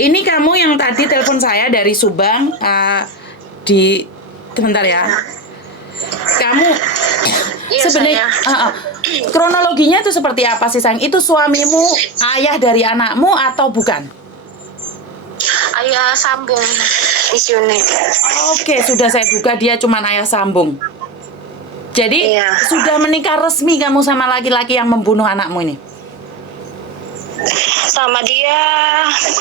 Ini kamu yang tadi telepon saya dari Subang, di sebentar ya. Kamu Iya sebenarnya saya. kronologinya itu seperti apa sih, sayang? Itu suamimu ayah dari anakmu atau bukan? Ayah sambung Miss Yuni. Oke, sudah saya duga dia cuma ayah sambung. Jadi Iya. sudah menikah resmi kamu sama laki-laki yang membunuh anakmu ini? Sama dia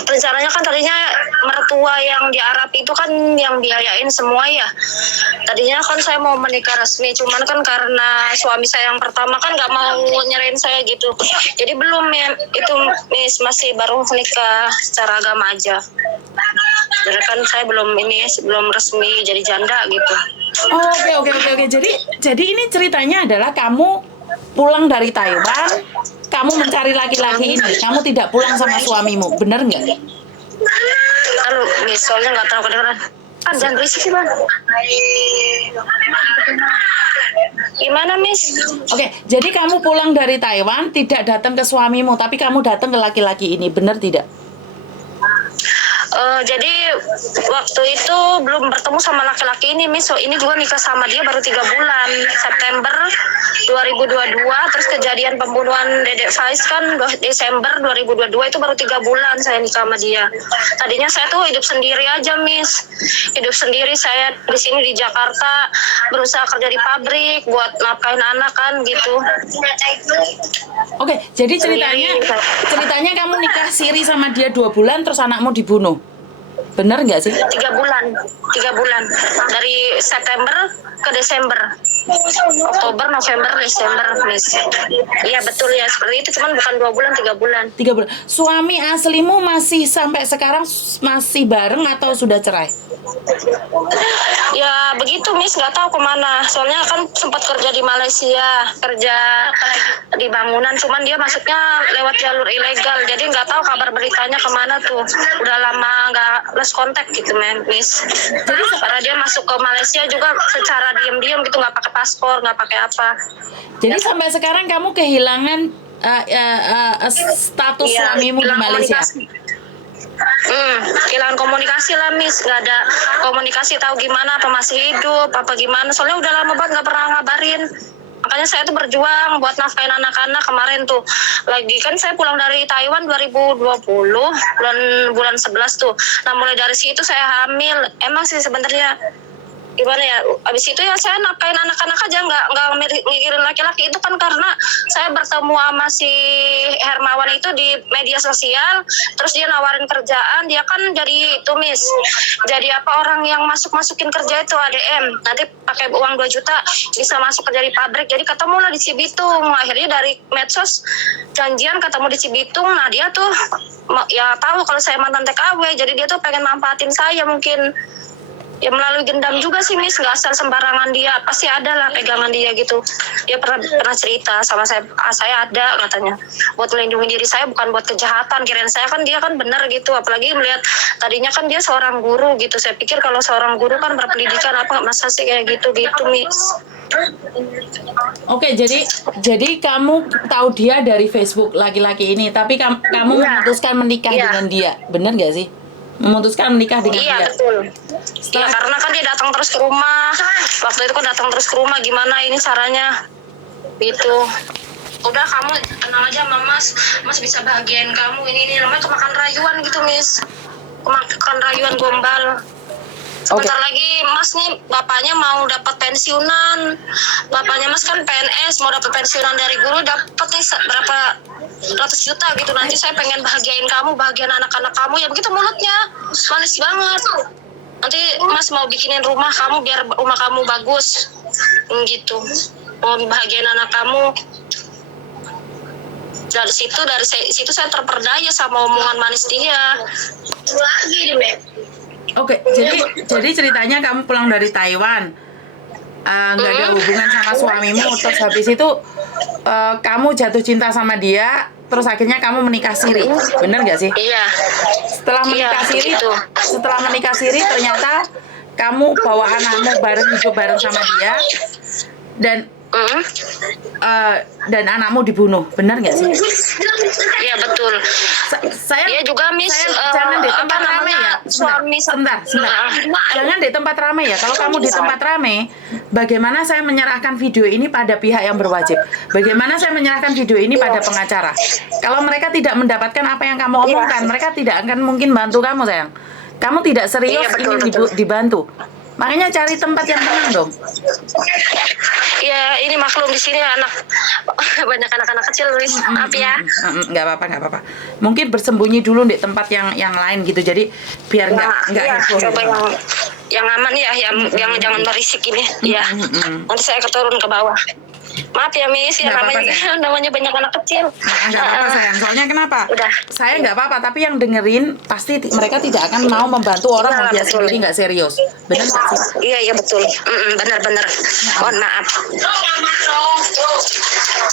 rencananya kan tadinya mertua yang di Arab itu kan yang biayain semua ya. Tadinya kan saya mau menikah resmi, cuman kan karena suami saya yang pertama kan nggak mau nyerahin saya gitu. Jadi belum ya, itu Miss, masih baru menikah secara agama aja. Jadi kan saya belum resmi jadi janda gitu. Oke. Jadi ini ceritanya adalah kamu pulang dari Taiwan, kamu mencari laki-laki ini, kamu tidak pulang sama suamimu, bener nggak? Lalu Miss, soalnya nggak tahu kedengeran. Jangan berisik sih, Bang. Gimana, Miss? Oke, jadi kamu pulang dari Taiwan tidak datang ke suamimu, tapi kamu datang ke laki-laki ini, bener tidak? Jadi waktu itu belum bertemu sama laki-laki ini, Miss. So, ini juga nikah sama dia baru 3 bulan. September 2022, terus kejadian pembunuhan Dedek Faiz kan Desember 2022, itu baru 3 bulan saya nikah sama dia. Tadinya saya tuh hidup sendiri aja, Miss. Hidup sendiri, saya di sini di Jakarta berusaha kerja di pabrik buat nafkahin anak kan gitu. Oke, jadi ceritanya kamu nikah siri sama dia 2 bulan, terus anakmu dibunuh. Bener nggak sih? 3 bulan dari September ke Desember, Oktober, November, Desember, Miss. Iya betul ya, seperti itu, cuman bukan 2 bulan, 3 bulan. 3 bulan. Suami aslimu masih sampai sekarang masih bareng atau sudah cerai? Ya begitu, Miss, nggak tahu kemana. Soalnya kan sempat kerja di Malaysia, kerja di bangunan, cuman dia masuknya lewat jalur ilegal, jadi nggak tahu kabar beritanya kemana tuh. Udah lama nggak lost contact gitu, Miss. Karena dia masuk ke Malaysia juga secara diam-diam gitu, nggak pakai paspor, nggak pakai apa. Jadi sampai sekarang kamu kehilangan status suamimu di Malaysia? Kehilangan komunikasi lah, Miss. Nggak ada komunikasi, tahu gimana, apa masih hidup apa gimana, soalnya udah lama banget nggak pernah ngabarin. Makanya saya tuh berjuang buat nafkahin anak-anak. Kemarin tuh lagi kan saya pulang dari Taiwan 2020 bulan 11 tuh. Nah mulai dari situ saya hamil. Emang sih sebenarnya gimana ya, abis itu ya saya nafkahin anak-anak aja, nggak mikirin laki-laki. Itu kan karena saya bertemu sama si Hermawan itu di media sosial, terus dia nawarin kerjaan. Dia kan jadi tumis, jadi orang yang masukin kerja itu ADM, nanti pakai uang 2 juta bisa masuk kerja di pabrik. Jadi ketemu lah di Cibitung, akhirnya dari medsos janjian ketemu di Cibitung. Nah dia tuh ya tahu kalau saya mantan TKW, jadi dia tuh pengen manfaatin saya mungkin. Ya melalui gendam juga sih, Miss, nggak asal sembarangan. Dia pasti ada lah pegangan dia gitu. Dia pernah cerita sama saya, saya ada katanya buat melindungi diri saya, bukan buat kejahatan. Kirain saya kan dia kan benar gitu, apalagi melihat tadinya kan dia seorang guru gitu. Saya pikir kalau seorang guru kan berpendidikan, apa nggak masa sih kayak gitu, Miss. Oke, jadi kamu tahu dia dari Facebook laki-laki ini, tapi kamu memutuskan menikah dengan dia, benar nggak sih? Memutuskan menikah dengan dia. Iya betul. Iya karena kan dia datang terus ke rumah. Waktu itu kan datang terus ke rumah, gimana ini caranya gitu. Udah kamu tenang aja sama Mas bisa bahagiain kamu, ini namanya kemakan rayuan gitu, Miss. Kemakan rayuan gombal. Sebentar lagi Mas nih bapaknya mau dapat pensiunan. Bapaknya Mas kan PNS, mau dapat pensiunan dari guru, dapat nih berapa ratus juta gitu. Nanti saya pengen bahagiain kamu, bahagian anak-anak kamu, ya begitu mulutnya. Manis banget. Nanti Mas mau bikinin rumah kamu biar rumah kamu bagus. Gitu. Mau bahagiain anak kamu. Dari situ saya terperdaya sama omongan manis dia. Lagi deh, Oke, jadi ceritanya kamu pulang dari Taiwan, nggak ada hubungan sama suamimu, terus habis itu kamu jatuh cinta sama dia, terus akhirnya kamu menikah siri, bener nggak sih? Iya. Setelah menikah siri, ternyata kamu bawa anakmu hidup bareng sama dia, dan Mm. dan anakmu dibunuh, benar nggak sih? Iya betul. Saya Dia juga Miss jangan di tempat apa ramai ya. namanya, suami Sebentar. Jangan di tempat ramai ya. Kalau kamu di tempat ramai, bagaimana saya menyerahkan video ini pada pihak yang berwajib? Bagaimana saya menyerahkan video ini pada pengacara? Kalau mereka tidak mendapatkan apa yang kamu omongkan, mereka tidak akan mungkin bantu kamu, sayang. Kamu tidak serius Iya, betul, ingin betul. dibantu. Makanya cari tempat yang tenang dong. Ya ini maklum di sini banyak anak-anak kecil, Miss. Maaf ya. Nggak apa-apa. Mungkin bersembunyi dulu di tempat yang lain gitu. Jadi biar nggak Ya, heboh. coba yang aman ya, yang jangan berisik ini. Ya. Nanti saya keturun ke bawah. Maaf ya Miss, ya Nggak apa-apa, namanya banyak anak kecil. Nggak apa-apa, sayang. Soalnya kenapa? Udah. Saya nggak apa-apa, tapi yang dengerin pasti mereka tidak akan mau membantu orang Iya, yang dia betul. sendiri nggak serius. Benar nggak sih? Iya betul. Benar-benar. Mohon maaf.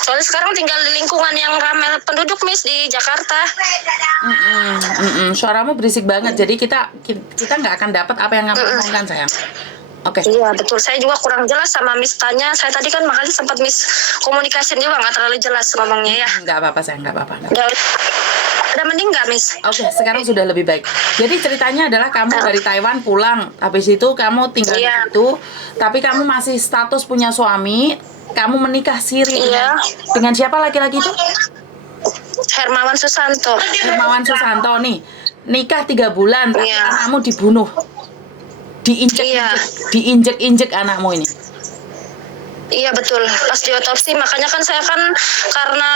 Soalnya sekarang tinggal di lingkungan yang ramai penduduk Miss di Jakarta. Suaramu berisik banget, jadi kita nggak akan dapat apa yang kamu omongkan, sayang. Oke. Iya betul. Saya juga kurang jelas sama Miss tanya. Saya tadi kan makanya sempat Miss komunikasi juga nggak terlalu jelas ngomongnya ya. Nggak apa-apa, sayang, nggak apa-apa. Udah mending nggak Miss? Oke, sekarang sudah lebih baik. Jadi ceritanya adalah kamu dari Taiwan pulang, habis itu kamu tinggal di Iya. situ, tapi kamu masih status punya suami, kamu menikah siri Iya. dengan siapa laki-laki itu? Hermawan Susanto. Hermawan Susanto nih. Nikah 3 bulan, tapi Iya. anakmu dibunuh. Diinjek anakmu ini. Iya betul. Pas diotopsi makanya kan saya kan karena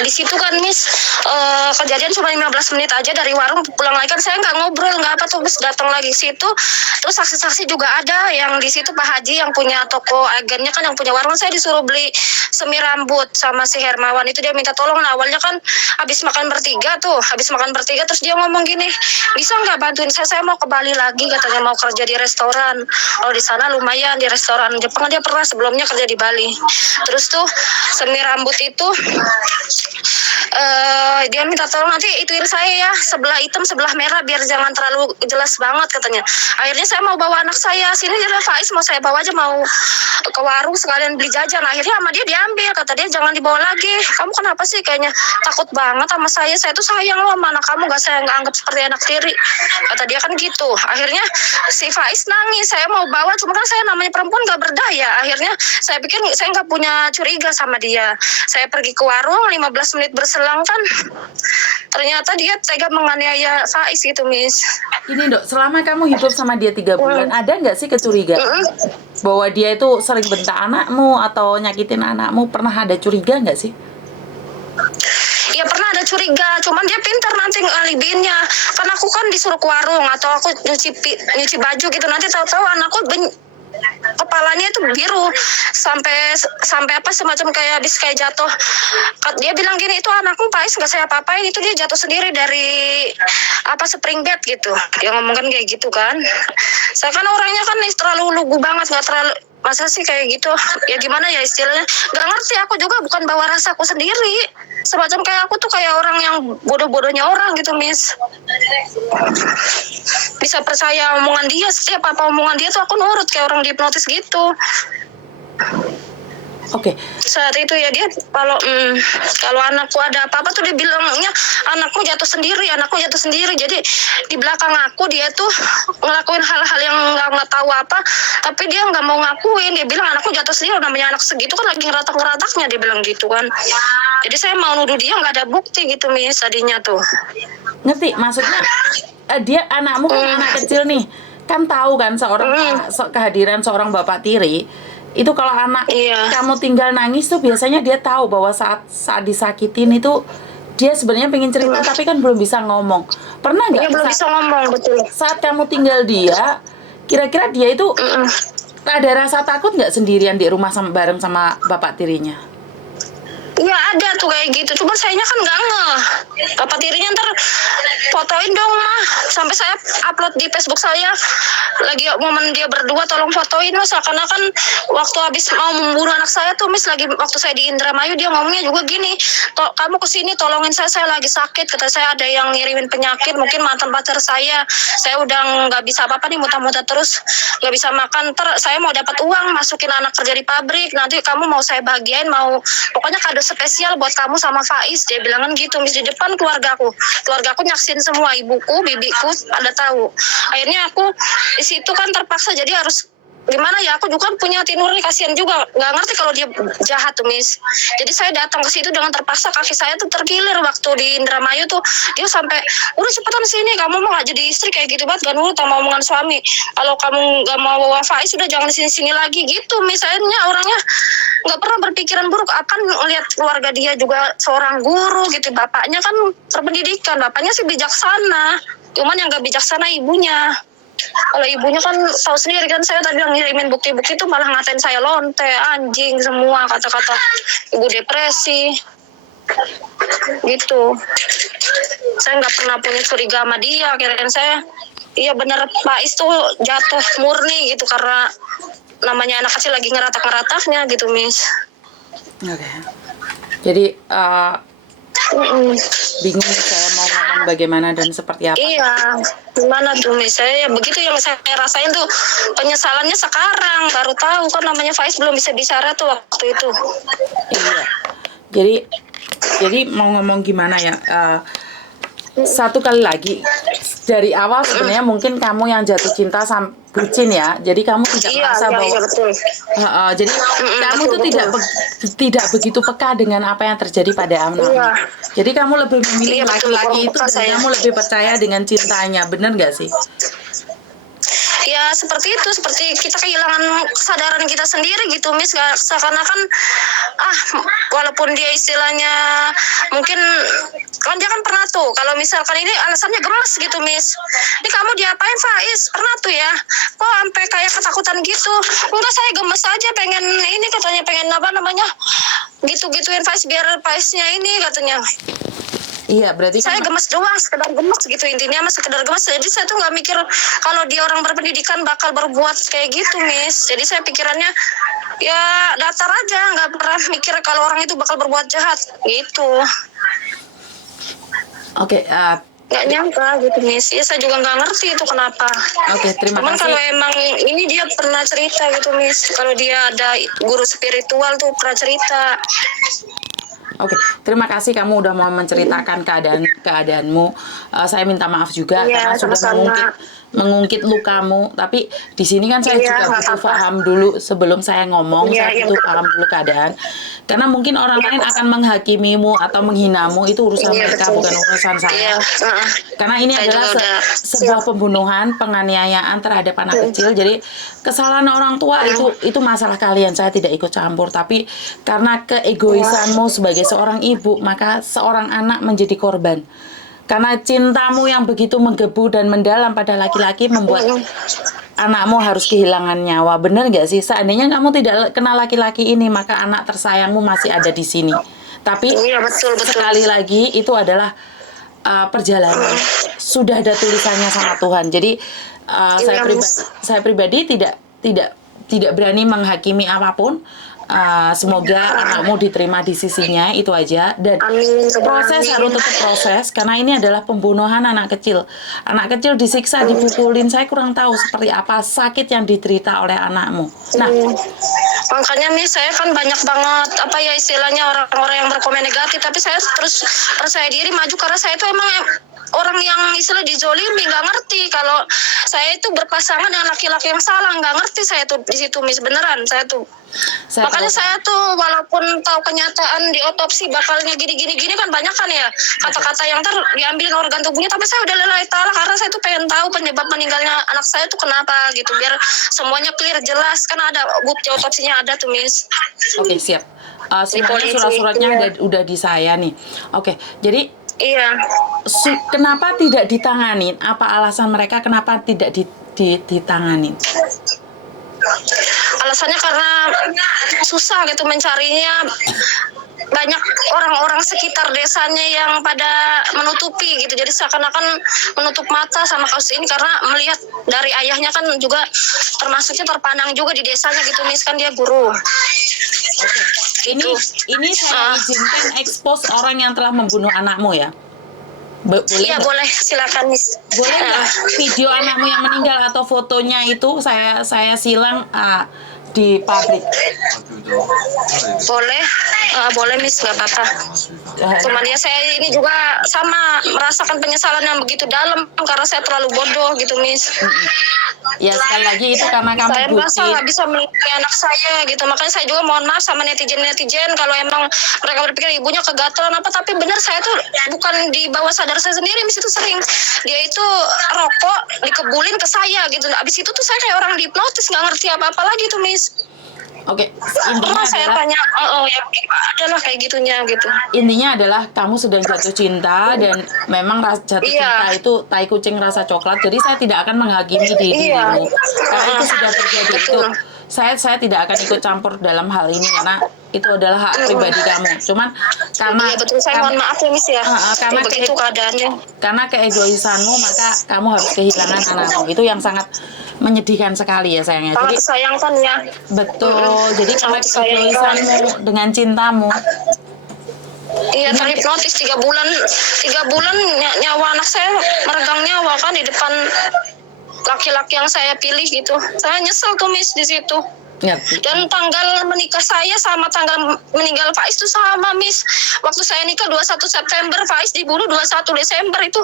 di situ kan Miss kejadian cuma 15 menit aja dari warung pulang lagi kan saya nggak ngobrol nggak apa tuh Miss datang lagi situ terus saksi-saksi juga ada yang di situ Pak Haji yang punya toko agennya kan yang punya warung saya disuruh beli semir rambut sama si Hermawan itu dia minta tolong nah, awalnya kan habis makan bertiga terus dia ngomong gini bisa nggak bantuin saya mau ke Bali lagi katanya mau kerja di restoran di sana lumayan di restoran Jepang dia pernah sebelumnya kerja di Bali. Terus tuh semir rambut itu dia minta tolong nanti ituin saya ya sebelah hitam sebelah merah biar jangan terlalu jelas banget katanya. Akhirnya saya mau bawa anak saya sini dia Faiz mau saya bawa aja mau ke warung sekalian beli jajan. Akhirnya sama dia diambil kata dia jangan dibawa lagi. Kamu kenapa sih kayaknya takut banget sama saya tuh sayang loh sama anak kamu saya nggak anggap seperti anak tiri kata dia kan gitu. Akhirnya si Faiz nangis saya mau bawa cuma kan saya namanya perempuan nggak berdaya. Akhirnya saya pikir saya nggak punya curiga sama dia. Saya pergi ke warung 15 menit berselang kan ternyata dia tega menganiaya Faiz gitu Miss. Ini Dok, selama kamu hidup sama dia 3 bulan, ada nggak sih kecurigaan bahwa dia itu sering bentak anakmu atau nyakitin anakmu? Pernah ada curiga nggak sih? Ya pernah ada curiga, cuman dia pintar nanti ngalibiinnya. Kan aku kan disuruh ke warung atau aku nyuci baju gitu nanti tahu-tahu anakku kepalanya itu biru sampai apa semacam kayak habis kayak jatuh. Dia bilang gini itu anakku Pais nggak saya apa-apain itu dia jatuh sendiri dari spring bed gitu. Dia ngomong kan kayak gitu kan. Saya kan orangnya kan terlalu lugu banget nggak terlalu masa sih kayak gitu ya gimana ya istilahnya nggak ngerti aku juga bukan bawa rasaku sendiri semacam kayak aku tuh kayak orang yang bodoh-bodohnya orang gitu Miss bisa percaya omongan dia setiap apa omongan dia tuh aku nurut kayak orang dihipnotis gitu. Oke. Saat itu ya dia kalau anakku ada apa-apa tuh dia bilangnya anakku jatuh sendiri jadi di belakang aku dia tuh ngelakuin hal-hal yang nggak tahu apa tapi dia nggak mau ngakuin dia bilang anakku jatuh sendiri namanya anak segitu kan lagi ngeratak-ngerataknya dia bilang gitu kan jadi saya mau nuduh dia nggak ada bukti gitu Miss tadinya tuh Ngerti maksudnya dia anakmu kan anak kecil nih kan tahu kan kehadiran seorang bapak tiri itu kalau anak kamu tinggal nangis tuh biasanya dia tahu bahwa saat disakitin itu dia sebenarnya pengen cerita tapi kan belum bisa ngomong. Pernah nggak? Belum bisa ngomong betul. Saat kamu tinggal dia, kira-kira dia itu ada rasa takut nggak sendirian di rumah bareng sama bapak tirinya? Iya ada tuh kayak gitu, cuman sayanya kan nggak ngeh. Bapak tirinya ntar fotoin dong mah, sampai saya upload di Facebook saya. Lagi momen dia berdua, tolong fotoin mas. Seakan-akan waktu habis mau membunuh anak saya tuh Miss, lagi waktu saya di Indramayu dia ngomongnya juga gini, kamu kesini tolongin saya lagi sakit. Kata saya ada yang ngirimin penyakit, mungkin mantan pacar saya udah nggak bisa apa-apa nih, muntah-muntah terus, nggak bisa makan. Ntar saya mau dapat uang, masukin anak kerja di pabrik, nanti kamu mau saya bagian, mau pokoknya kado spesial buat kamu sama Faiz, dia bilang kan gitu Miss, di depan keluargaku nyaksin semua, ibuku, bibiku ada tahu. Akhirnya aku di situ kan terpaksa, jadi harus gimana ya, aku juga punya hati nurani, kasihan juga, nggak ngerti kalau dia jahat tuh Miss. Jadi saya datang ke situ dengan terpaksa, kaki saya tuh terkilir waktu di Indramayu tuh. Dia sampai udah cepetan sini, kamu mau nggak jadi istri kayak gitu banget, gak nurut sama omongan suami, kalau kamu nggak mau bawa Faiz sudah jangan sini lagi gitu Miss. Akhirnya orangnya nggak pernah berpikiran buruk, akan melihat keluarga dia juga seorang guru gitu, bapaknya kan berpendidikan, bapaknya sih bijaksana, cuman yang nggak bijaksana ibunya. Kalau ibunya kan tahu sendiri kan, saya tadi yang ngirimin bukti-bukti itu malah ngatain saya lonte, anjing, semua kata-kata ibu depresi gitu. Saya nggak pernah punya curiga sama dia, kira-kira saya iya benar Faiz tuh jatuh murni gitu, karena namanya anak kecil lagi ngeratak-ngerataknya gitu Miss. Oke. Jadi bingung saya mau ngomong bagaimana dan seperti apa. Iya, gimana tuh Miss? Saya begitu yang saya rasain tuh, penyesalannya sekarang baru tahu kan namanya Faiz belum bisa bicara tuh waktu itu. Iya. Jadi mau ngomong gimana ya? Satu kali lagi, dari awal sebenarnya mungkin kamu yang jatuh cinta sama bucin ya, jadi kamu tidak merasa bahwa betul. jadi kamu tuh tidak begitu peka dengan apa yang terjadi pada anak. Iya. Jadi kamu lebih memilih Betul, laki-laki itu dan kamu lebih percaya dengan cintanya, bener nggak sih? Ya seperti itu, seperti kita kehilangan kesadaran kita sendiri gitu Miss. Seakan-akan walaupun dia istilahnya mungkin kan dia kan pernah tuh, kalau misalkan ini alasannya gemes gitu Miss, ini kamu diapain Faiz, pernah tuh ya kok sampai kayak ketakutan gitu. Enggak, saya gemes aja, pengen ini katanya, pengen apa namanya gitu-gituin Faiz biar Faiznya ini katanya. Iya, berarti saya gemes doang, sekedar gemes gitu intinya, mas sekedar gemes. Jadi saya tuh nggak mikir kalau dia orang berpendidikan bakal berbuat kayak gitu Miss. Jadi saya pikirannya ya datar aja, nggak pernah mikir kalau orang itu bakal berbuat jahat gitu. Oke, nggak nyangka gitu Miss. Ya saya juga nggak ngerti itu kenapa. Oke, terima Cuman kasih. kalau emang ini dia pernah cerita gitu Miss, kalau dia ada guru spiritual tuh pernah cerita. Oke, terima kasih kamu udah mau menceritakan keadaanmu. Saya minta maaf juga karena sudah mengungkit lukamu. Tapi di sini kan saya juga butuh paham dulu sebelum saya ngomong. Saya butuh paham dulu keadaan. Karena mungkin orang lain akan menghakimimu atau menghinamu, itu urusan mereka, bukan urusan saya. Karena ini adalah sebuah pembunuhan, penganiayaan terhadap anak kecil. Jadi kesalahan orang tua itu masalah kalian. Saya tidak ikut campur. Tapi karena keegoisanmu sebagai seorang ibu, maka seorang anak menjadi korban. Karena cintamu yang begitu menggebu dan mendalam pada laki-laki membuat anakmu harus kehilangan nyawa. Benar nggak sih? Seandainya kamu tidak kenal laki-laki ini, maka anak tersayangmu masih ada di sini. Tapi betul. Sekali lagi itu adalah perjalanan. Sudah ada tulisannya sama Tuhan. Jadi saya pribadi tidak berani menghakimi apapun. Semoga anakmu diterima di sisinya, itu aja. Dan proses harus tetap proses, karena ini adalah pembunuhan anak kecil. Anak kecil disiksa, dipukulin, saya kurang tahu seperti apa sakit yang diderita oleh anakmu. Nah, makanya nih saya kan banyak banget apa ya istilahnya orang-orang yang berkomen negatif, tapi saya terus percaya diri maju karena saya itu emang orang yang istilah dizolimi, nggak ngerti kalau saya itu berpasangan dengan laki-laki yang salah, nggak ngerti saya tuh di situ Miss, beneran saya tuh. Makanya saya tuh walaupun tahu kenyataan di otopsi bakalnya gini kan banyak kan ya kata-kata yang diambil organ tubuhnya, tapi saya udah lillahi ta'ala karena saya tuh pengen tahu penyebab meninggalnya anak saya tuh kenapa gitu, biar semuanya clear jelas, kan ada bukti otopsinya ada tuh Miss. Oke, siap. Sebenarnya surat-suratnya udah di saya nih. Oke, jadi kenapa tidak ditanganin? Apa alasan mereka kenapa tidak ditanganin? Alasannya karena susah gitu mencarinya. banyak orang-orang sekitar desanya yang pada menutupi gitu. Jadi seakan-akan menutup mata sama kasus ini karena melihat dari ayahnya kan juga termasuknya terpandang juga di desanya gitu, Miss, kan dia guru. Oke. Ini saya izinkan expose orang yang telah membunuh anakmu ya. Boleh Iya, nggak? boleh, silakan, Miss. Boleh nggak video anakmu yang meninggal atau fotonya itu saya silang di publik? Boleh, boleh, Miss, nggak apa-apa. Cuman ya saya ini juga sama merasakan penyesalan yang begitu dalam karena saya terlalu bodoh gitu, Miss. Ya sekali lagi itu karena kamu Saya merasa bucin. nggak bisa melindungi anak saya gitu. Makanya saya juga mohon maaf sama netizen kalau emang mereka berpikir ibunya kegatelan apa, tapi benar saya tuh bukan di bawah sadar saya sendiri, Miss, itu sering dia itu rokok dikebulin ke saya gitu. Abis itu tuh saya kayak orang dihipnotis, nggak ngerti apa-apa lagi tuh, Miss. Oke, Pernah saya tanya, ya adalah kayak gitunya gitu. intinya adalah kamu sedang jatuh cinta dan memang jatuh cinta itu tai kucing rasa coklat. Jadi saya tidak akan menghakimi dirimu karena itu sudah terjadi. Itu saya tidak akan ikut campur dalam hal ini karena itu adalah hak pribadi kamu. Cuman karena Iya betul, saya mohon maaf ya, Miss ya. karena begitu keadaannya. Karena keegoisanmu maka kamu harus kehilangan anakmu. Itu yang sangat menyedihkan sekali ya sayangnya. Sangat Jadi disayangkan ya. betul. Jadi karena Sangat disayangkan. keegoisanmu dengan cintamu. Iya, terhipnotis 3 bulan nyawa anak saya meregang nyawa kan di depan laki-laki yang saya pilih gitu. Saya nyesel tuh, Miss, di situ. Ngerti. Dan tanggal menikah saya sama tanggal meninggal Faiz itu sama, Miss. Waktu saya nikah 21 September, Faiz dibunuh 21 Desember itu.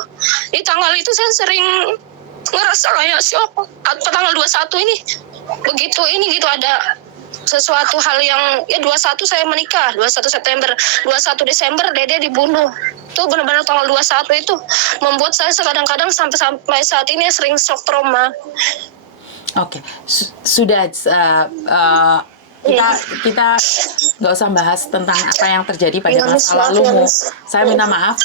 Di tanggal itu saya sering ngerasa kayak siapa. Tanggal 21 ini begitu ini gitu ada sesuatu hal yang ya 21 saya menikah, 21 September, 21 Desember Dede dibunuh. Itu benar-benar tanggal 21 itu membuat saya kadang-kadang sampai saat ini sering shock trauma. Oke, sudah kita nggak usah bahas tentang apa yang terjadi pada masa lalumu. Saya minta maaf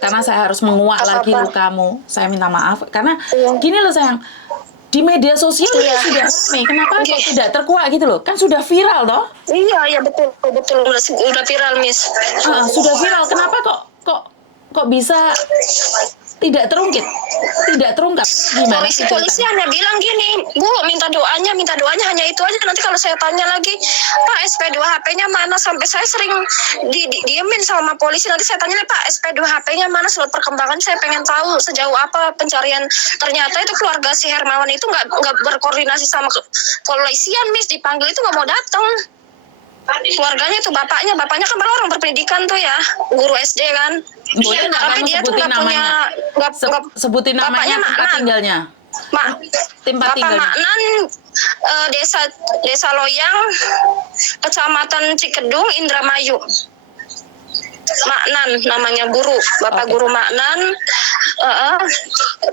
karena saya harus menguak lagi lukamu. Saya minta maaf karena gini loh sayang, di media sosial sudah ramai. Kenapa kok tidak terkuak gitu loh? Kan sudah viral toh? Iya betul udah viral, Miss. Sudah viral. Kenapa kok bisa tidak terungkap gimana polisi hanya bilang gini, Bu, minta doanya hanya itu aja. Nanti kalau saya tanya lagi, Pak, SP2 HP-nya mana, sampai saya sering diemin sama polisi. Nanti saya tanya, Pak, SP2 HP-nya mana, surat perkembangan saya pengen tahu sejauh apa pencarian. Ternyata itu keluarga si Hermawan itu nggak berkoordinasi sama kepolisian, Miss. Dipanggil itu nggak mau datang. Keluarganya itu bapaknya kan malah orang berpendidikan tuh ya, guru SD kan. Boleh nggak kamu sebutin namanya? Sebutin namanya, tempat tinggalnya. Tempat tinggalnya. Bapak Maknan, desa Loyang, Kecamatan Cikedung, Indramayu. Maknan namanya, guru, Bapak Guru Maknan.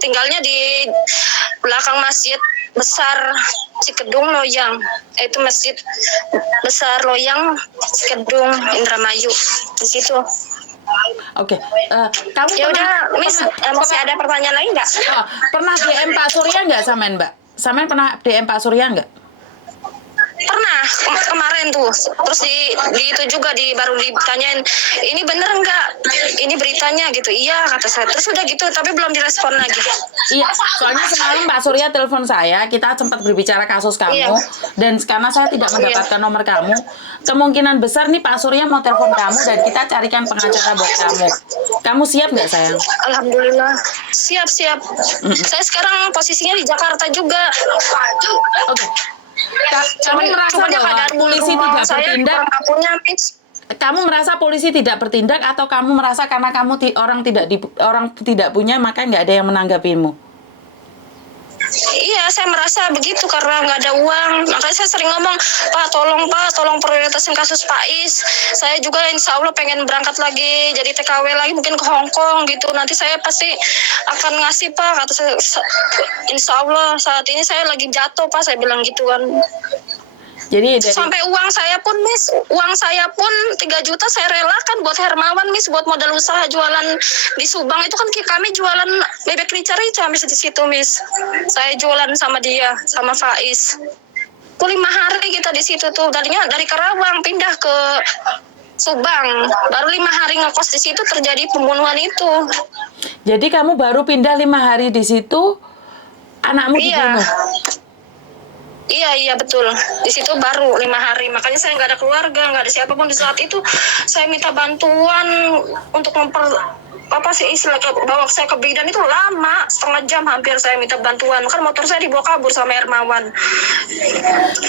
Tinggalnya di belakang Masjid Besar Cikedung Loyang. Itu Masjid Besar Loyang Cikedung Indramayu di situ. Oke, kamu ya udah, Miss, masih ada pertanyaan lain nggak? Pernah DM Pak Surya nggak samain Mbak? Samain pernah DM Pak Surya nggak? Pernah kemarin tuh, terus di itu juga baru ditanyain, ini bener nggak ini beritanya gitu. Iya kata saya, terus udah gitu tapi belum direspon lagi. Iya, soalnya semalam Pak Surya telepon saya, kita sempat berbicara kasus kamu, dan karena saya tidak mendapatkan nomor kamu, kemungkinan besar nih Pak Surya mau telepon kamu dan kita carikan pengacara buat kamu. Kamu siap nggak sayang? Alhamdulillah siap. Saya sekarang posisinya di Jakarta juga. Oke. Kamu merasa bahwa polisi tidak bertindak? Kamu merasa polisi tidak bertindak atau kamu merasa karena kamu orang tidak punya maka nggak ada yang menanggapimu? Iya, saya merasa begitu karena nggak ada uang. Makanya saya sering ngomong, Pak, tolong prioritasin kasus Faiz. Saya juga insya Allah pengen berangkat lagi, jadi TKW lagi, mungkin ke Hong Kong gitu. Nanti saya pasti akan ngasih, Pak. Kata saya, insya Allah saat ini saya lagi jatuh, Pak. Saya bilang gitu kan. Jadi sampai uang saya pun 3 juta saya relakan buat Hermawan, Miss, buat modal usaha jualan di Subang. Itu kan kami jualan bebek rica-rica, Miss, di situ, Miss. Saya jualan sama dia, sama Faiz. 5 hari kita di situ tuh. Dari Karawang pindah ke Subang. Baru 5 hari ngekos di situ terjadi pembunuhan itu. Jadi kamu baru pindah 5 hari di situ, anakmu Iya. dibunuh. Iya betul. Di situ baru 5 hari. Makanya saya nggak ada keluarga, nggak ada siapapun di saat itu. Saya minta bantuan untuk apa sih istilah bawa saya ke bidan itu lama, setengah jam hampir saya minta bantuan. Kan motor saya dibawa kabur sama Hermawan.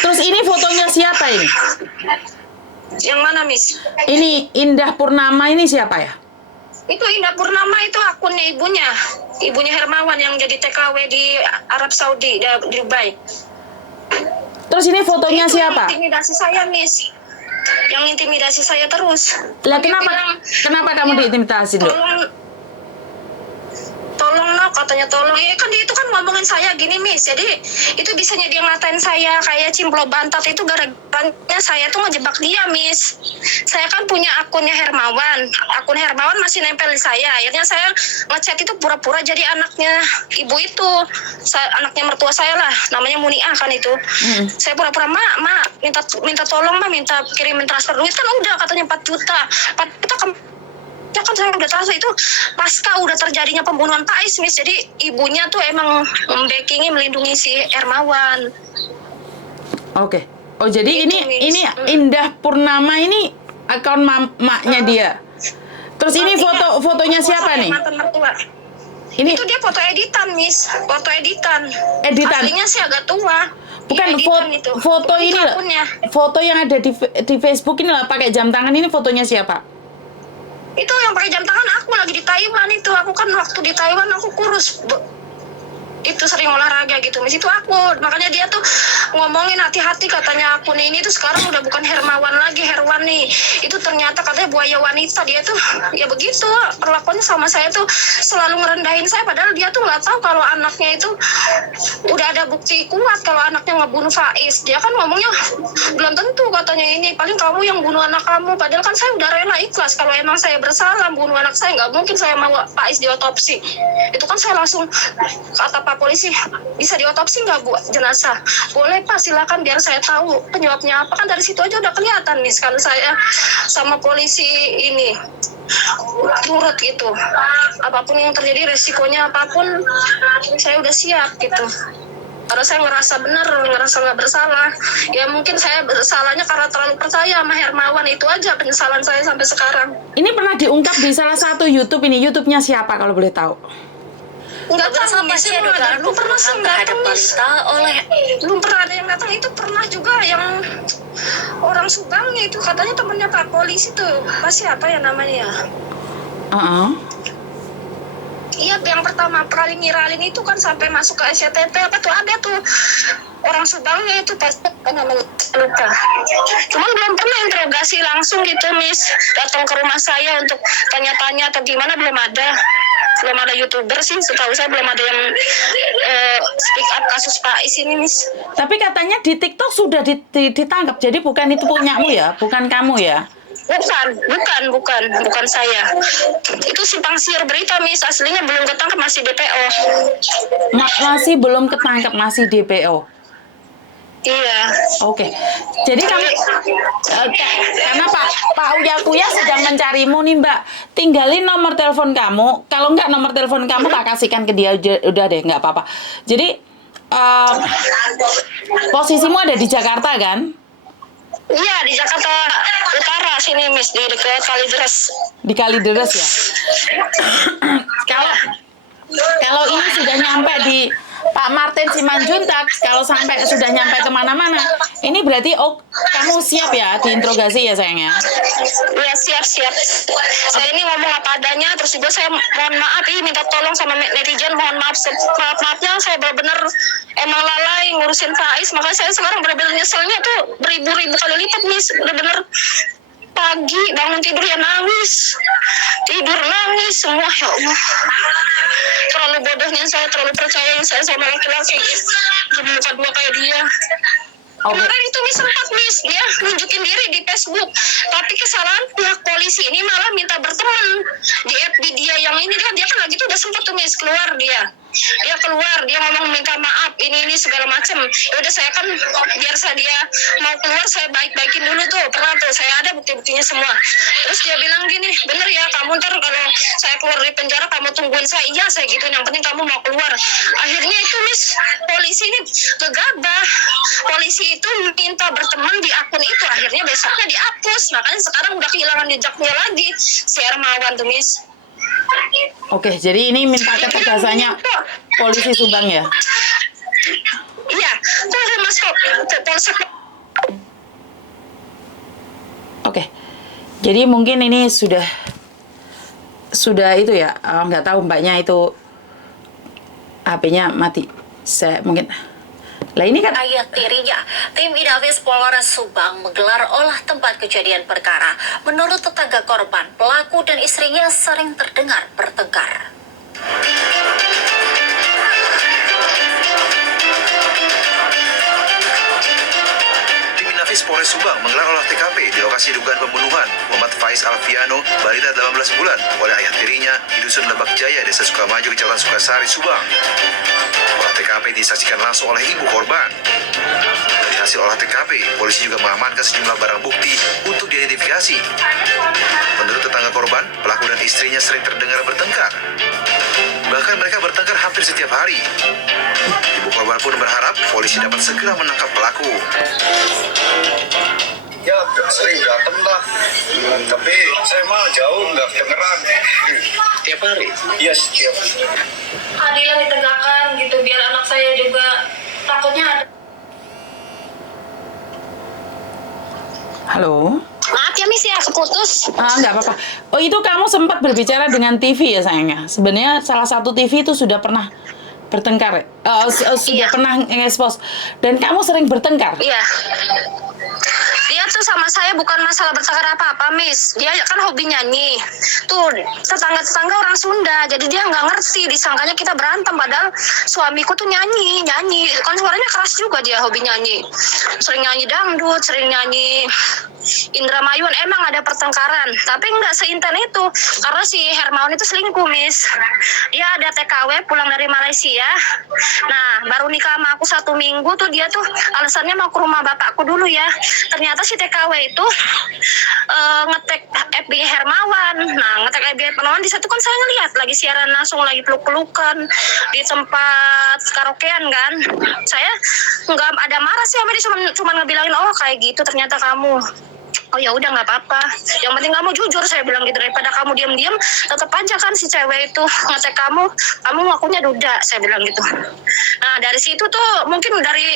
Terus ini fotonya siapa ini? Yang mana, Miss? Ini Indah Purnama ini siapa ya? Itu Indah Purnama itu akunnya ibunya. Ibunya Hermawan yang jadi TKW di Arab Saudi, di Dubai. Terus ini fotonya Itu siapa? Yang intimidasi saya, Miss. Yang intimidasi saya terus. Lah Dia bilang, kenapa kamu diintimidasi, Dok? Tolong no, katanya tolong. Kan dia itu kan ngomongin saya gini, Miss. Jadi itu bisanya dia ngatain saya kayak cimplo bantat itu gara-garanya saya tuh ngejebak dia, Miss. Saya kan punya akunnya Hermawan. Akun Hermawan masih nempel di saya. Akhirnya saya ngechat itu pura-pura jadi anaknya ibu itu. Anaknya mertua saya lah, namanya Muniah kan itu. Saya pura-pura, "Mak, minta tolong, Mak, minta kirimin transfer duit." Kan udah katanya 4 juta. 4 juta ya kan saya udah transfer itu pasca udah terjadinya pembunuhan Pak Is, Miss. Jadi ibunya tuh emang membackingi, melindungi si Hermawan. Oke. Oh, jadi Itu, ini Miss. Indah Purnama ini akun maknya dia. Terus ini fotonya siapa nih? Mantan mertua. Ini Itu dia foto editan, Miss. Foto editan. Editan? Aslinya sih agak tua. Bukan Iya, editan itu. foto Itu ini loh. akunnya. Foto yang ada di Facebook ini lah pakai jam tangan ini fotonya siapa? Itu yang pakai jam tangan aku lagi di Taiwan itu. Aku kan waktu di Taiwan aku kurus. Itu sering olahraga gitu, Miss. Itu aku. Makanya dia tuh ngomongin hati-hati katanya akun ini tuh sekarang udah bukan Hermawan lagi, Herwan nih. Itu ternyata katanya buaya wanita. Dia tuh ya begitu. Perlakuannya sama saya tuh selalu ngerendahin saya. Padahal dia tuh nggak tahu kalau anaknya itu udah ada bukti kuat kalau anaknya ngebunuh Faiz. Dia kan ngomongnya belum tentu katanya ini. Paling kamu yang bunuh anak kamu. Padahal kan saya udah rela ikhlas. Kalau emang saya bersalah bunuh anak saya, nggak mungkin saya mau Faiz diotopsi. Itu kan saya langsung kata Pak polisi, bisa diotopsi nggak Bu jenazah? Boleh Pak, silakan biar saya tahu penyebabnya apa. Kan dari situ aja udah kelihatan nih kan saya sama polisi ini turut gitu. Apapun yang terjadi, resikonya apapun saya udah siap gitu. Karena saya ngerasa benar, ngerasa nggak bersalah. Ya mungkin saya bersalahnya karena terlalu percaya sama Hermawan. Itu aja penyesalan saya sampai sekarang. Ini pernah diungkap di salah satu YouTube ini. YouTube-nya siapa kalau boleh tahu? Nggak tahu, Miss. Belum pernah sih datang, Miss. Belum pernah ada yang datang. Itu pernah juga yang orang Subangnya itu katanya temennya Pak polisi tuh. Pasti apa ya namanya ya? Iya, yang pertama kali ngiralin itu kan sampai masuk ke SCTV apa tuh ada tuh orang Subangnya itu pasti apa namanya lupa. Cuman belum pernah interogasi langsung gitu, Miss. Datang ke rumah saya untuk tanya-tanya atau gimana belum ada. Belum ada YouTuber sih, setahu saya belum ada yang speak up kasus Pak Is ini, Miss. Tapi katanya di TikTok sudah ditangkap. Jadi bukan itu punyamu ya, bukan kamu ya? Bukan saya. Itu simpang siur berita, Miss. Aslinya belum ketangkap, masih DPO. Masih belum ketangkap, masih DPO. Iya. Oke. Jadi kamu karena Pak Uya sedang mencarimu nih, Mbak. Tinggalin nomor telepon kamu. Kalau enggak nomor telepon kamu tak kasihkan ke dia, udah deh, enggak apa-apa. Jadi posisimu ada di Jakarta kan? Iya, di Jakarta Utara sini, Miss, di dekat Kalideres. Di Kalideres ya. Kalau ini sudah nyampe di Pak Martin Simanjuntak, kalau sampai sudah nyampe kemana-mana, ini berarti kamu siap ya diinterogasi ya sayangnya? Ya siap. Saya ini ngomong apa adanya, terus juga saya mohon maaf, minta tolong sama netizen, mohon maaf, maafnya saya benar-benar emang lalai ngurusin Faiz, makanya saya sekarang benar-benar nyeselnya tuh beribu-ribu kali lipat, Miss. Benar-benar pagi bangun tidur ya nangis semua, ya Allah. Terlalu bodohnya saya, terlalu percaya saya sama laki-laki muka dua kayak dia. Kemarin itu Miss dia nunjukin diri di Facebook, tapi kesalahan pihak polisi ini malah minta berteman di FB dia yang ini kan dia kan lagi tuh udah sempat tuh Miss keluar dia. dia keluar, dia ngomong minta maaf ini segala macam. Ya udah, saya kan biar dia mau keluar, saya baik-baikin dulu tuh, pernah tuh saya ada bukti-buktinya semua. Terus dia bilang gini, bener ya kamu, ntar kalau saya keluar dari penjara kamu tungguin saya. Iya, saya gitu, yang penting kamu mau keluar. Akhirnya itu Miss, polisi ini gegabah. Polisi itu minta berteman di akun itu, akhirnya besoknya dihapus. Makanya sekarang udah kehilangan jejaknya lagi si Hermawan tuh Miss. Oke, jadi ini minta ketegasannya polisi Subang ya? Iya, tuh Mas kok polsek. Oke, jadi mungkin ini sudah itu ya, nggak tahu mbaknya itu HP-nya mati. Saya mungkin, lah ini kan Ayah tirinya, tim Inafis Polres Subang menggelar olah tempat kejadian perkara. Menurut tetangga korban, pelaku dan istrinya sering terdengar bertengkar. Tim Inafis Polres Subang menggelar olah TKP di lokasi dugaan pembunuhan Muhammad Faiz Alfiano, balita 18 bulan, oleh ayah tirinya di Dusun Lebak Jaya, Desa Sukamaju, Kecamatan Sukasari, Subang. Olah TKP disaksikan langsung oleh ibu korban. Dari hasil olah TKP, polisi juga mengamankan sejumlah barang bukti untuk diidentifikasi. Menurut tetangga korban, pelaku dan istrinya sering terdengar bertengkar. Bahkan mereka bertengkar hampir setiap hari. Ibu korban pun berharap polisi dapat segera menangkap pelaku. Ya sering datang lah, tapi saya mah jauh nggak kedengeran. Tiap hari? Iya, setiap. Keadilan ditegakkan gitu, biar anak saya juga takutnya ada. halo. Maaf ya Miss ya, keputus. Nggak apa-apa. Oh, itu kamu sempat berbicara dengan TV ya sayangnya. Sebenarnya salah satu TV itu sudah pernah bertengkar, sudah Iya. pernah nge-expose. Dan kamu sering bertengkar. Iya. Dia tuh sama saya bukan masalah bertengkar apa-apa, Miss. Dia kan hobi nyanyi. Tuh, tetangga-tetangga orang Sunda. Jadi dia nggak ngerti, disangkanya kita berantem. Padahal suamiku tuh nyanyi. Kan suaranya keras juga, dia hobi nyanyi. Sering nyanyi dangdut, sering nyanyi Indramayun. Emang ada pertengkaran. Tapi nggak seinten itu. Karena si Hermawan itu selingkuh, Miss. Dia ada TKW pulang dari Malaysia. Nah, baru nikah sama aku 1 minggu tuh, dia tuh alasannya mau ke rumah bapakku dulu ya. Ternyata si TKW itu ngetek FB Hermawan. Nah, ngetek FB Hermawan di situ kan saya ngeliat lagi siaran langsung, lagi peluk-pelukan di tempat karaokean kan. Saya nggak ada marah sih sama dia, cuma ngebilangin, oh kayak gitu ternyata kamu. Oh ya udah, nggak apa-apa. Yang penting kamu jujur, saya bilang gitu, daripada kamu diam-diam. Tetap aja kan si cewek itu ngetek kamu ngakunya duda, saya bilang gitu. Nah dari situ tuh mungkin dari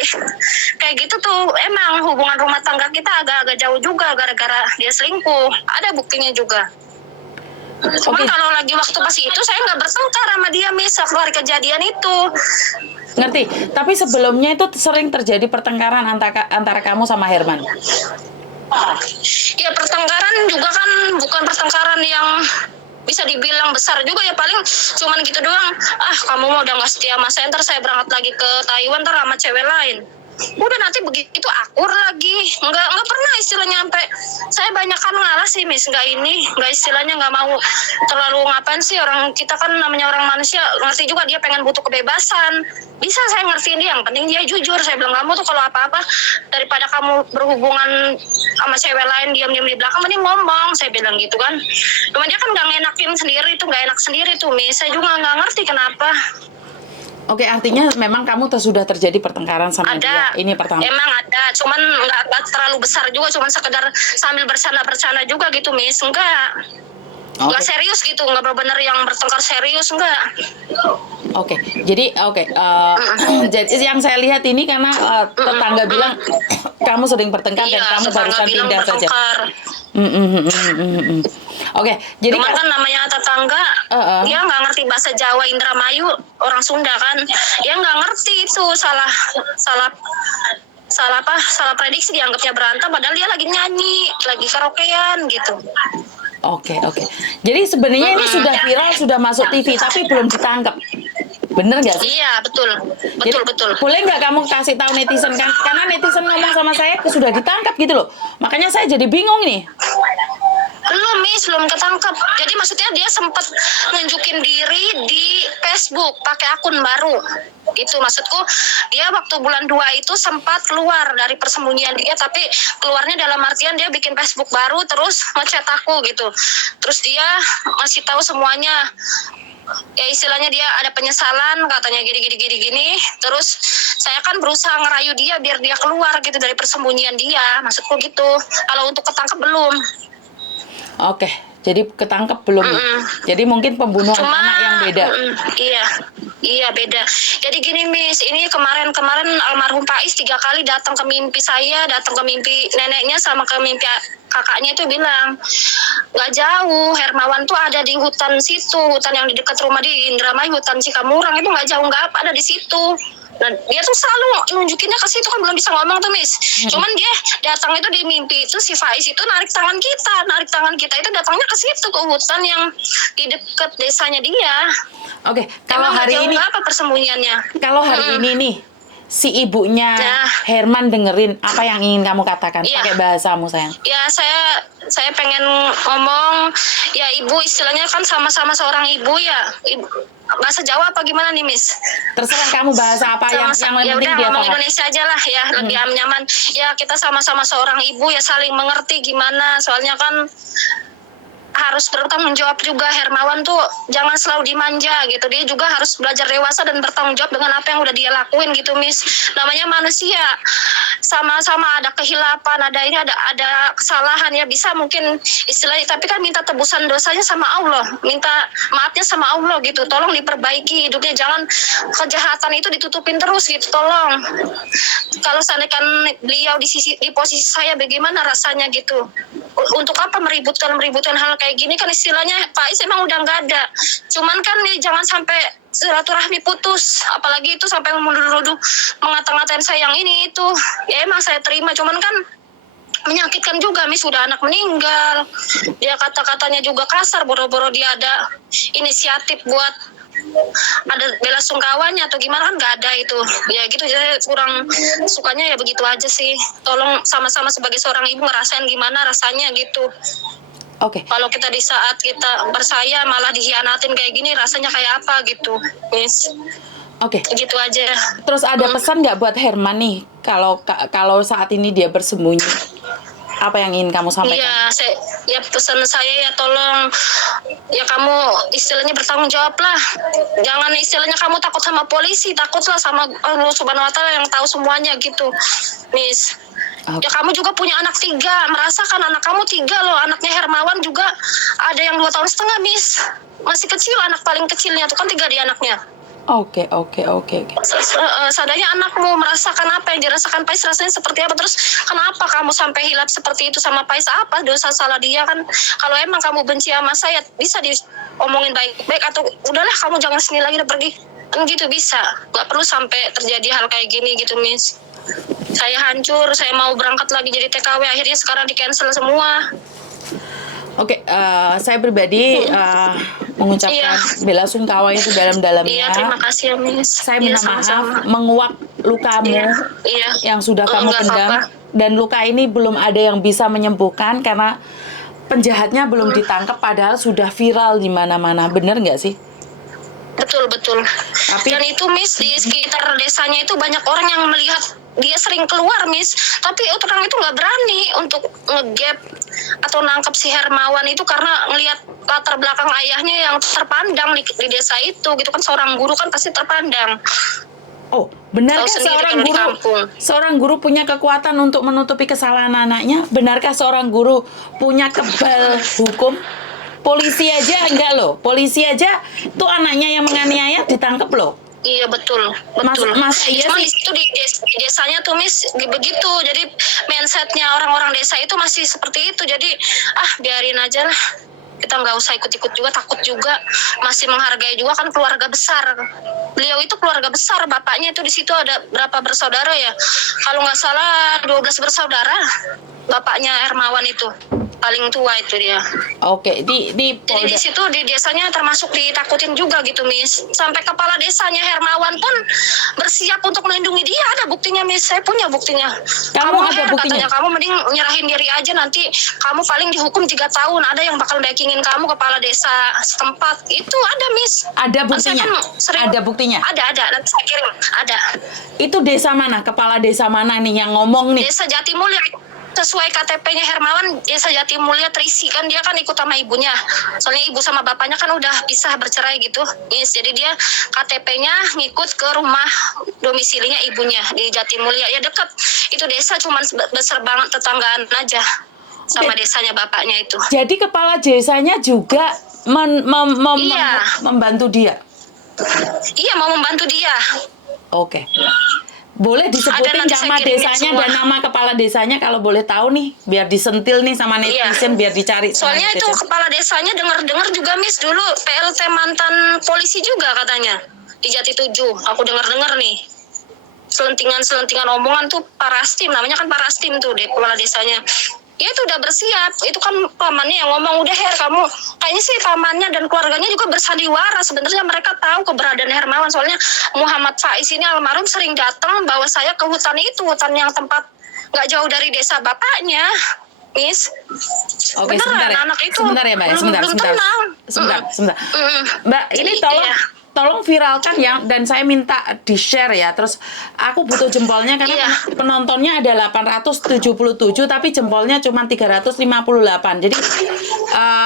kayak gitu tuh emang hubungan rumah tangga kita agak-agak jauh juga gara-gara dia selingkuh. Ada buktinya juga. Cuma Oke. kalau lagi waktu pas itu saya nggak bertengkar sama dia, Miss, waktu hari kejadian itu. Ngerti? Tapi sebelumnya itu sering terjadi pertengkaran antara kamu sama Herman. Ya pertengkaran juga kan bukan pertengkaran yang bisa dibilang besar juga ya, paling cuman gitu doang. Kamu mau udah nggak setia sama saya, ntar saya berangkat lagi ke Taiwan ntar sama cewek lain. Udah nanti begitu akur lagi, nggak pernah istilahnya sampai saya banyak kan ngalah sih, Miss, nggak istilahnya nggak mau terlalu ngapain sih, orang kita kan namanya orang manusia, ngerti juga dia pengen butuh kebebasan, bisa saya ngertiin dia, yang penting dia jujur. Saya bilang, kamu tuh kalau apa-apa daripada kamu berhubungan sama cewek lain diam-diam di belakang, mending ngomong, saya bilang gitu kan. Cuman dia kan nggak ngenakin sendiri tuh, nggak enak sendiri tuh, Miss, saya juga nggak ngerti kenapa. Oke, artinya memang kamu sudah terjadi pertengkaran sama dia. Ada, Ini pertama. emang ada, cuman nggak terlalu besar juga, cuman sekedar sambil bercanda-bercanda juga gitu, Miss. Nggak Oke. serius gitu, nggak benar-benar yang bertengkar serius, nggak. Oke, jadi jadi yang saya lihat ini karena tetangga bilang kamu sering bertengkar dan kamu tetangga barusan bilang pindah saja. bertengkar. Oke, jadi Cuman kan namanya tetangga, dia nggak ngerti bahasa Jawa Indramayu, orang Sunda kan, dia nggak ngerti itu salah prediksi, dianggapnya berantem, padahal dia lagi nyanyi, lagi karaokean gitu. Oke. Jadi sebenarnya ini sudah viral, sudah masuk TV, tapi belum ditangkap. Bener nggak sih? Iya, betul. Jadi, Betul. boleh nggak kamu kasih tahu netizen kan? Karena netizen ngomong sama saya sudah ditangkap gitu loh. Makanya saya jadi bingung nih. Belum, Miss, belum ketangkep. Jadi maksudnya dia sempat nunjukin diri di Facebook pakai akun baru. Itu maksudku, dia waktu bulan 2 itu sempat keluar dari persembunyian dia, tapi keluarnya dalam artian dia bikin Facebook baru terus ngechat aku gitu. Terus dia masih tahu semuanya. Ya istilahnya dia ada penyesalan, katanya gini. Terus saya kan berusaha ngerayu dia biar dia keluar gitu dari persembunyian dia. Maksudku gitu. Kalau untuk ketangkep belum. Oke, jadi ketangkep belum? Jadi mungkin pembunuhan Cuma, anak yang beda. Iya beda. Jadi gini, Miss, ini kemarin almarhum Pais 3 kali datang ke mimpi saya, datang ke mimpi neneknya sama ke mimpi kakaknya itu bilang nggak jauh, Hermawan tuh ada di hutan situ, hutan yang di dekat rumah di Indramayu, hutan Cikamurang itu nggak jauh, nggak apa, ada di situ. Nah, dia tuh selalu nunjukinnya ke situ, kan belum bisa ngomong tuh, Miss. Cuman dia datang itu di mimpi itu, si Faiz itu narik tangan kita itu datangnya ke situ, ke hutan yang di dekat desanya dia. Oke, kalau Emang nggak hari jauh ini, apa persembunyiannya? kalau hari ini nih, si ibunya Ya. Herman dengerin apa yang ingin kamu katakan? Iya. Pakai bahasamu, sayang. Ya saya pengen ngomong, ya ibu istilahnya kan sama-sama seorang ibu ya. Bahasa Jawa apa gimana nih, Miss? Terserah kamu bahasa apa yang Ya penting udah dia ngomong paham. Indonesia aja lah ya, lebih nyaman. Ya kita sama-sama seorang ibu ya, saling mengerti gimana. Soalnya kan harus bertanggung jawab juga. Hermawan tuh jangan selalu dimanja gitu, dia juga harus belajar dewasa dan bertanggung jawab dengan apa yang udah dia lakuin gitu, Miss. Namanya manusia, sama-sama ada kehilapan, ada kesalahan ya, bisa mungkin istilahnya, tapi kan minta tebusan dosanya sama Allah, minta maafnya sama Allah gitu. Tolong diperbaiki hidupnya, jangan kejahatan itu ditutupin terus gitu, tolong. Kalau seandainya beliau di posisi saya, bagaimana rasanya gitu? Untuk apa meributkan hal kayak gini, kan istilahnya Pak Is emang udah nggak ada. Cuman kan nih jangan sampai silaturahmi putus, apalagi itu sampai menuduh-nuduh mengata-ngatain saya yang ini itu. Ya emang saya terima, cuman kan menyakitkan juga, Miss, sudah anak meninggal. Dia kata-katanya juga kasar, boro-boro dia ada inisiatif buat ada bela sungkawanya atau gimana, kan nggak ada itu. Ya gitu, saya kurang sukanya ya begitu aja sih. Tolong sama-sama sebagai seorang ibu ngerasain gimana rasanya gitu. Oke, Kalau kita di saat kita bersaya malah dihianatin kayak gini, rasanya kayak apa gitu, Miss. oke. Gitu aja. Terus ada pesan nggak buat Herman nih, kalau saat ini dia bersembunyi? Apa yang ingin kamu sampaikan? Iya, pesan saya ya tolong ya kamu istilahnya bertanggung jawab lah. Jangan istilahnya kamu takut sama polisi, takutlah sama Allah Subhanahu wa Ta'ala yang tahu semuanya gitu, Miss. Oke. Ya kamu juga punya anak 3, merasakan anak kamu 3 loh, anaknya Hermawan juga ada yang 2,5 tahun, Miss. Masih kecil, anak paling kecilnya tuh kan 3 di anaknya. Oke. Seandainya anakmu merasakan apa yang dirasakan Pais, rasanya seperti apa, terus kenapa kamu sampai hilap seperti itu sama Pais? Apa dosa salah dia? Kan kalau emang kamu benci sama saya, bisa diomongin baik-baik, atau udahlah kamu jangan sini lagi, udah pergi, kan gitu bisa. Gak perlu sampai terjadi hal kayak gini gitu, Miss. Saya hancur, saya mau berangkat lagi jadi TKW, akhirnya sekarang di cancel semua. Oke, saya pribadi mengucapkan bela sungkawa itu dalam-dalamnya. Iya, terima kasih ya, Miss. Saya Iya, minta sama-sama. maaf menguak lukamu Iya. yang sudah kamu Enggak pendam, apa-apa. dan luka ini belum ada yang bisa menyembuhkan karena penjahatnya belum ditangkap, padahal sudah viral di mana-mana. Bener nggak sih? Betul. Tapi- Dan itu, Miss, di sekitar desanya itu banyak orang yang melihat dia sering keluar, Miss. Tapi orang itu nggak berani untuk nge-gap atau nangkep si Hermawan itu karena ngelihat latar belakang ayahnya yang terpandang di desa itu gitu kan, seorang guru kan pasti terpandang. Oh, benarkah Tahu sendiri kalau di kampung. seorang guru punya kekuatan untuk menutupi kesalahan anaknya? Benarkah seorang guru punya kebal hukum? Polisi aja enggak loh. Polisi aja tuh anaknya yang menganiaya ditangkap loh. Iya, betul. Masa iya Cuma sih? di situ di desanya tuh, Miss, begitu. Jadi mindsetnya orang-orang desa itu masih seperti itu. Jadi biarin aja lah. Kita nggak usah ikut-ikut juga, takut juga. Masih menghargai juga, kan keluarga besar. Beliau itu keluarga besar, bapaknya itu di situ ada berapa bersaudara ya? Kalau nggak salah 12 bersaudara, bapaknya Hermawan itu. paling tua itu dia. Oke, di Jadi Polda. di situ di desanya termasuk ditakutin juga gitu, Miss. Sampai kepala desanya Hermawan pun bersiap untuk melindungi dia. Ada buktinya, Miss. Saya punya buktinya. Kamu ada Her, buktinya? katanya, kamu mending nyerahin diri aja, nanti kamu paling dihukum 3 tahun. Ada yang bakal backingin kamu, kepala desa setempat. Itu ada, Miss. Ada Kan saya buktinya? kan sering- Ada buktinya? Ada. Nanti saya kirim. Ada. Itu desa mana? Kepala desa mana nih yang ngomong nih? Desa Jatimulya. Sesuai KTP-nya Hermawan, Desa Jatimulya terisi, kan dia kan ikut sama ibunya. Soalnya ibu sama bapaknya kan udah pisah bercerai gitu. Yes, jadi dia KTP-nya ngikut ke rumah domisilinya ibunya di Jatimulya. Ya dekat. Itu desa cuman besar banget, tetanggaan aja sama desanya bapaknya itu. Jadi kepala desanya juga Iya. membantu dia. Iya, mau membantu dia. Oke. Boleh Ada, disebutin nanti saya nama kirimin desanya semua. dan nama kepala desanya kalau boleh tahu nih, biar disentil nih sama netizen, biar dicari. sama Soalnya itu netizen. kepala desanya dengar-dengar juga, Miss, dulu PLT mantan polisi juga katanya di Jati 7. Aku dengar-dengar nih. Selentingan omongan tuh Parastim, namanya kan Parastim tuh deh kepala desanya. Dia tuh udah bersiap, itu kan pamannya yang ngomong, udah Her, kamu kayaknya sih pamannya dan keluarganya juga bersandiwara. Sebenarnya mereka tahu keberadaan Hermawan, soalnya Muhammad Faiz ini almarhum sering datang bawa saya ke hutan itu, hutan yang tempat nggak jauh dari desa bapaknya, Miss. Oke, Beneran, sebentar ya. anak itu Sebentar ya, Mbak. belum tenang. Sebentar. Mbak, ini Iya. tolong viralkan ya, dan saya minta di-share ya. Terus aku butuh jempolnya karena Iya. penontonnya ada 877 tapi jempolnya cuma 358. Jadi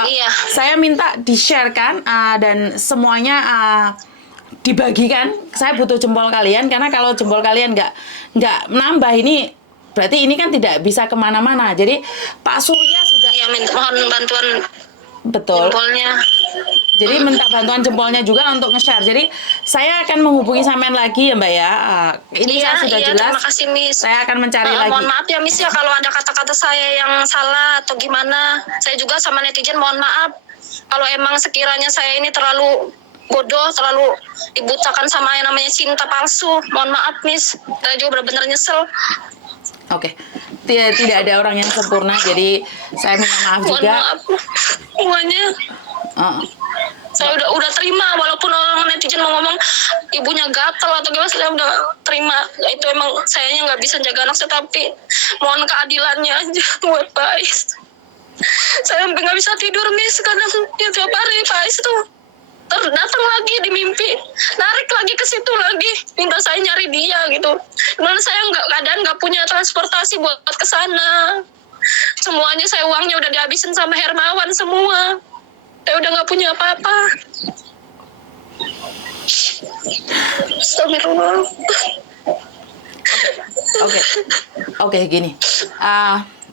Iya. saya minta di-sharekan dan semuanya dibagikan. Saya butuh jempol kalian karena kalau jempol kalian nggak menambah ini berarti ini kan tidak bisa kemana-mana. Jadi Pak Surya sudah Iya, mohon bantuan betul. jempolnya. Jadi minta bantuan jempolnya juga untuk nge-share. Jadi saya akan menghubungi sampean lagi ya Mbak ya. Ini Iya, saya sudah jelas. terima kasih, Miss. Saya akan mencari lagi. Mohon maaf ya, Miss, ya kalau ada kata-kata saya yang salah atau gimana. Saya juga sama netizen mohon maaf. Kalau emang sekiranya saya ini terlalu bodoh, terlalu dibutakan sama yang namanya cinta palsu. Mohon maaf, Miss. Saya juga benar-benar nyesel. Oke. Tidak ada orang yang sempurna. Jadi saya minta maaf Mohon juga. maaf. Semuanya. Uh, Saya udah terima, walaupun orang netizen mau ngomong ibunya gatel atau gimana, saya udah terima. Ya, itu emang sayanya nggak bisa jaga anak saya, tapi mohon keadilannya aja buat Pak Ais. Saya sampai nggak bisa tidur, Miss, karena ya tiap hari Pak Ais tuh datang lagi di mimpi, narik lagi ke situ lagi, minta saya nyari dia gitu. Dimana saya nggak punya transportasi buat ke sana. Semuanya uangnya udah dihabisin sama Hermawan semua. Saya udah nggak punya apa-apa. Astagfirullah. Oke, gini.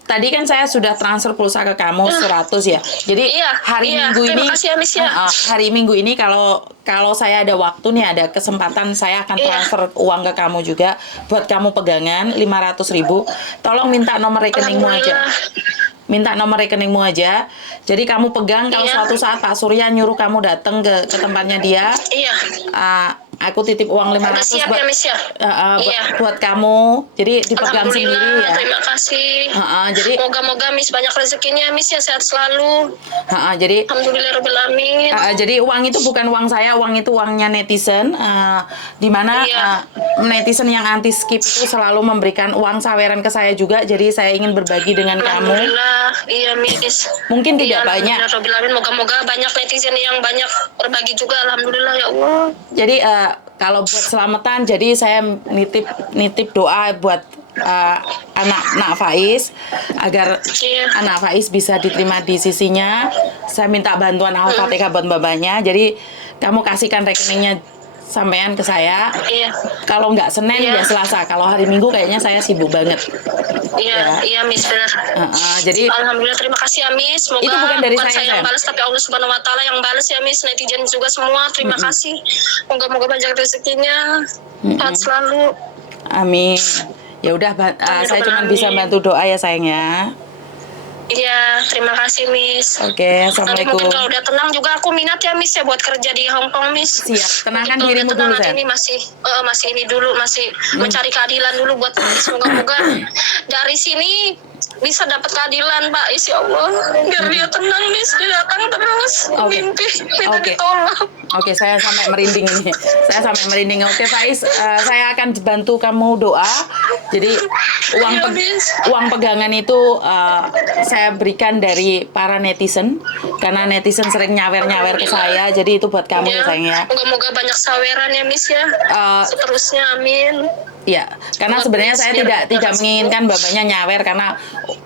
Tadi kan saya sudah transfer pulsa ke kamu 100 ya. Jadi Iya, hari iya. Minggu Terima ini kasih ya, Miss, ya. hari Minggu ini kalau saya ada waktu nih, ada kesempatan, saya akan Iya. transfer uang ke kamu juga buat kamu pegangan 500.000. Tolong minta nomor rekeningmu aja. Minta nomor rekeningmu aja. Jadi kamu pegang kalau Iya. suatu saat Pak Surya nyuruh kamu datang ke tempatnya dia. Iya. Aku titip uang 500 Udah siap buat ya, Miss, ya? Iya. buat kamu. Jadi dipegang sendiri Alhamdulillah, ya. terima kasih. Jadi Moga-moga Miss banyak rezekinya, Miss, ya, sehat selalu. jadi Alhamdulillahirobbilalamin. jadi uang itu bukan uang saya, uang itu uangnya netizen, di mana Iya. netizen yang anti skip itu selalu memberikan uang saweran ke saya juga, jadi saya ingin berbagi dengan kamu. Alhamdulillah, iya, Miss. Mungkin tidak banyak. Alhamdulillahirobbilalamin. Moga-moga banyak netizen yang banyak berbagi juga. Alhamdulillah, ya Allah. Jadi kalau buat selamatan, jadi saya nitip doa buat anak Faiz agar Iya. anak Faiz bisa diterima di sisinya. Saya minta bantuan Al-Fatihah buat babanya. Jadi kamu kasihkan rekeningnya sampean ke saya. Iya. Kalau nggak Senin Iya. ya Selasa. Kalau hari Minggu kayaknya saya sibuk banget. Iya, Ya. iya, Miss, benar. Jadi Alhamdulillah, terima kasih ya, Miss. Semoga Itu bukan dari saya, yang sayang. balas, tapi Allah Subhanahu wa Ta'ala yang balas ya, Miss. Netizen juga semua, terima kasih. Moga-moga banyak rezekinya. Sehat selalu. amin. Ya udah, saya cuma bisa bantu doa ya sayang ya. Iya, terima kasih, Miss. Oke, Nanti mungkin assalamualaikum. kalau udah tenang juga aku minat ya, Miss, ya, buat kerja di Hong Kong, Miss. Siap, tenangkan Kalau dirimu udah tenang, dulu, nanti Sen. ini masih ini dulu, masih mencari keadilan dulu buat Miss. Moga-moga dari sini bisa dapat keadilan, Pak. Ya Allah, biar dia tenang, Miss. Dia datang terus Oke. mimpi minta Oke. ditolong. Oke, saya sampai merinding ini. Saya sampai merinding. Oke, Faiz, saya akan bantu kamu doa. Jadi Iya, Miss. uang pegangan itu saya berikan dari para netizen karena netizen sering nyawer-nyawer ke saya. Jadi itu buat kamu ya, sayang ya. Moga-moga banyak saweran ya, Miss ya. Seterusnya, amin. Ya, karena sebenarnya saya tidak menginginkan bapaknya nyawer karena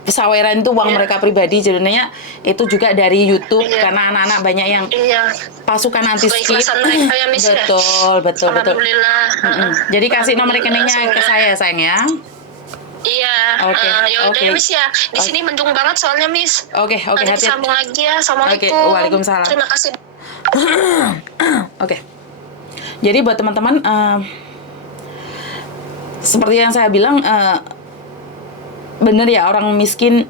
saweran itu uang mereka pribadi. Jadinya itu juga dari YouTube karena anak-anak banyak yang pasukan anti skip. Keikhlasan mereka ya, Miss ya. Betul. Alhamdulillah. Jadi kasih nomor rekeningnya ke saya, sayang ya. Iya. Oke, Ya udah oke. ya, Miss ya. Di sini mendung banget soalnya, Miss. Oke, Nanti hati-hati. disambung lagi ya. Assalamualaikum. Oke, waalaikumsalam. Terima kasih. Oke. Jadi buat teman-teman, seperti yang saya bilang, bener ya, orang miskin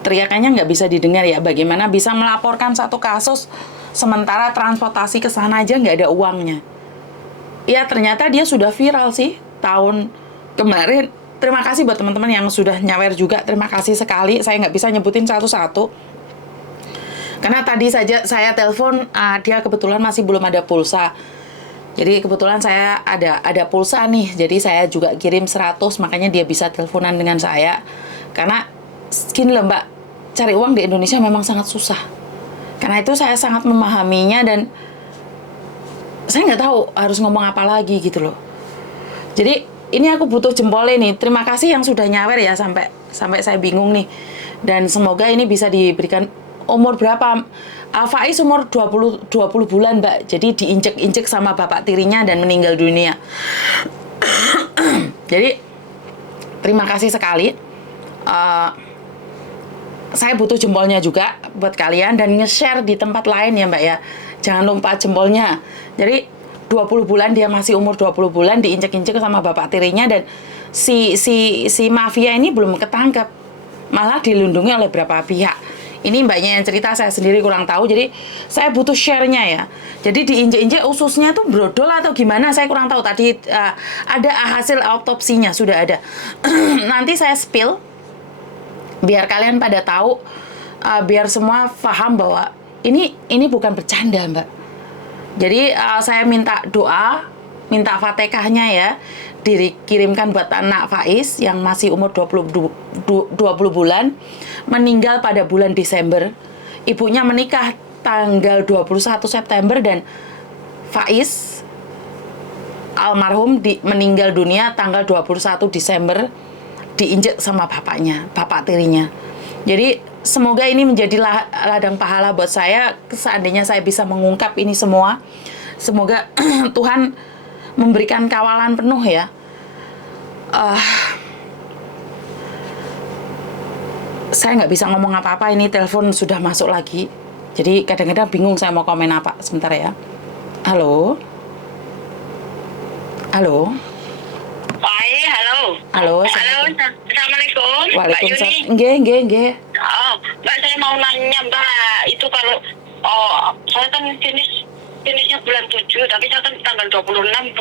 teriakannya nggak bisa didengar ya. Bagaimana bisa melaporkan satu kasus sementara transportasi ke sana aja nggak ada uangnya. Ya ternyata dia sudah viral sih tahun kemarin. Terima kasih buat teman-teman yang sudah nyawer juga. Terima kasih sekali. Saya nggak bisa nyebutin satu-satu. Karena tadi saja saya telepon, dia kebetulan masih belum ada pulsa. Jadi kebetulan saya ada pulsa nih. Jadi saya juga kirim 100, makanya dia bisa teleponan dengan saya. Karena gini loh Mbak, cari uang di Indonesia memang sangat susah. Karena itu saya sangat memahaminya dan saya nggak tahu harus ngomong apa lagi gitu loh. Jadi ini aku butuh jempolnya nih. Terima kasih yang sudah nyawer ya sampai saya bingung nih. Dan semoga ini bisa diberikan. Umur berapa? Faiz umur 20 bulan, Mbak. Jadi diinjek-injek sama bapak tirinya dan meninggal dunia. Jadi terima kasih sekali. Saya butuh jempolnya juga buat kalian dan nge-share di tempat lain ya, Mbak ya. Jangan lupa jempolnya. Jadi 20 bulan, dia masih umur 20 bulan diinjek-injek sama bapak tirinya dan si mafia ini belum ketangkep. Malah dilindungi oleh beberapa pihak. Ini mbaknya yang cerita, saya sendiri kurang tahu. Jadi saya butuh share-nya ya. Jadi diinjek-injek ususnya tuh brodol atau gimana, saya kurang tahu. Tadi ada hasil autopsinya, sudah ada. Nanti saya spill biar kalian pada tahu, biar semua paham bahwa ini bukan bercanda, Mbak. Jadi saya minta doa, minta Fatihahnya ya, dikirimkan buat anak Faiz yang masih umur 20 bulan, meninggal pada bulan Desember. Ibunya menikah tanggal 21 September dan Faiz almarhum meninggal dunia tanggal 21 Desember, diinjek sama bapaknya, bapak tirinya. Jadi semoga ini menjadi ladang pahala buat saya seandainya saya bisa mengungkap ini semua. Semoga Tuhan memberikan kawalan penuh ya. Saya nggak bisa ngomong apa-apa, ini telepon sudah masuk lagi. Jadi kadang-kadang bingung saya mau komen apa. Sebentar ya. Halo? Halo? Halo. Halo? Halo, assalamualaikum. Waalaikumsalam. Nggih. Oh, Mbak, saya mau nanya Mbak, itu kalau saya kan jenisnya bulan 7, tapi saya kan tanggal 26